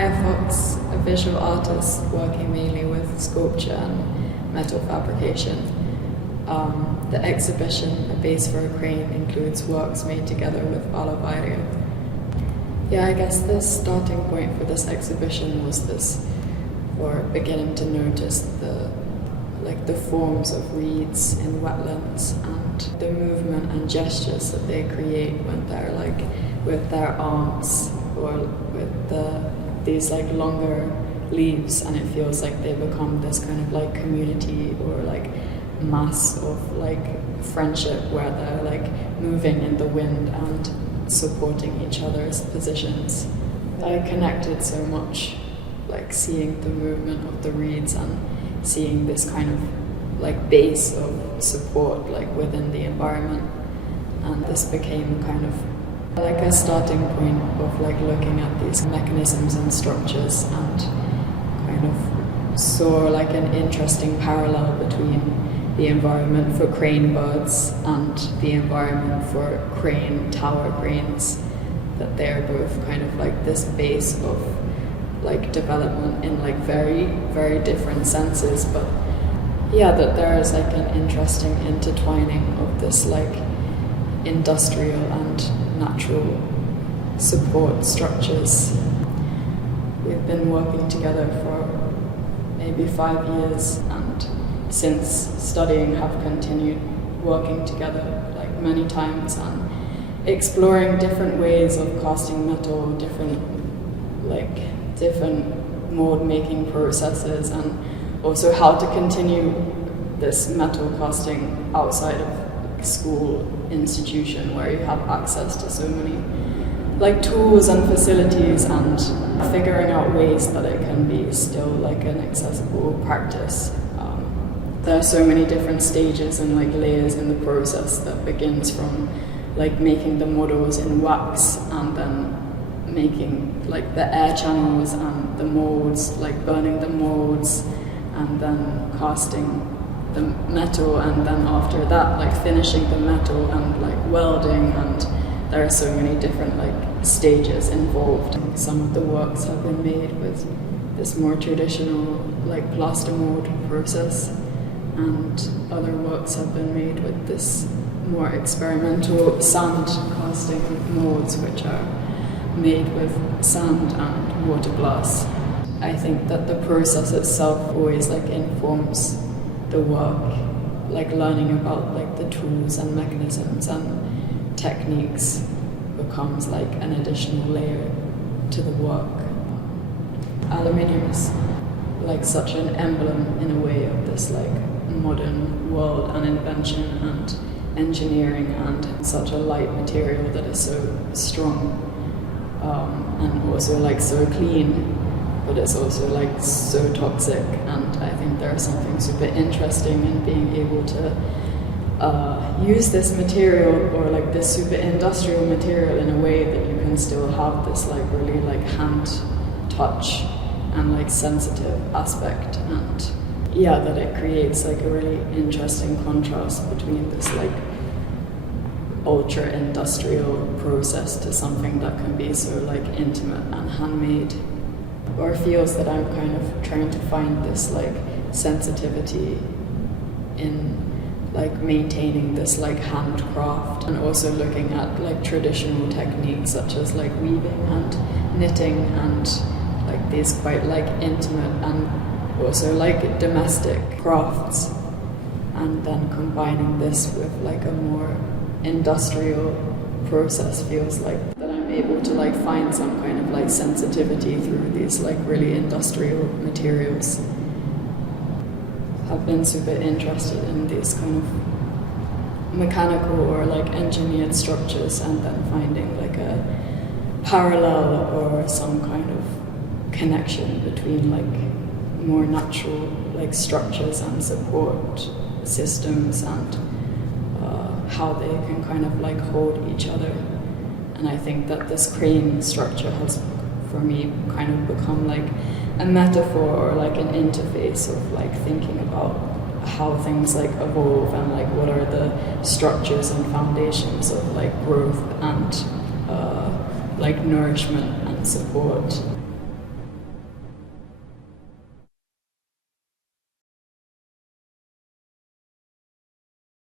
Maija Fox, a visual artist working mainly with sculpture and metal fabrication. The exhibition, A Base for a Crane, includes works made together with Vairio. Yeah, I guess the starting point for this exhibition was this, or beginning to notice the forms of reeds in wetlands and the movement and gestures that they create when they're with their arms or with these longer leaves, and it feels like they become this kind of community or mass of friendship where they're moving in the wind and supporting each other's positions. I connected so much seeing the movement of the reeds and seeing this kind of base of support within the environment, and this became kind of a starting point of looking at these mechanisms and structures, and kind of saw an interesting parallel between the environment for crane birds and the environment for tower cranes, that they're both kind of this base of development in very, very different senses, but yeah, that there is an interesting intertwining of this industrial and natural support structures. We've been working together for maybe 5 years, and since studying have continued working together many times and exploring different ways of casting metal, different mold making processes, and also how to continue this metal casting outside of school institution where you have access to so many tools and facilities, and figuring out ways that it can be still an accessible practice. There are so many different stages and layers in the process that begins from making the models in wax, and then making the air channels and the molds, burning the molds, and then casting the metal, and then after that finishing the metal and welding, and there are so many different stages involved. Some of the works have been made with this more traditional plaster mold process, and other works have been made with this more experimental sand casting molds, which are made with sand and water glass. I think that the process itself always informs the work, learning about the tools and mechanisms and techniques becomes an additional layer to the work. Aluminium is such an emblem in a way of this modern world and invention and engineering, and such a light material that is so strong, and also so clean, but it's also so toxic. And I think there's something super interesting in being able to use this material, or this super industrial material, in a way that you can still have this really hand touch and sensitive aspect, and yeah, that it creates a really interesting contrast between this ultra industrial process to something that can be so intimate and handmade. Or feels that I'm kind of trying to find this sensitivity in maintaining this handcraft, and also looking at traditional techniques such as weaving and knitting, and these quite intimate and also domestic crafts, and then combining this with a more industrial process feels that I'm able to find some kind of sensitivity through these really industrial materials. I've been super interested in these kind of mechanical or engineered structures, and then finding a parallel or some kind of connection between more natural structures and support systems, and how they can kind of hold each other. And I think that this crane structure has, for me, kind of become a metaphor, or an interface of thinking about how things evolve, and what are the structures and foundations of growth and nourishment and support.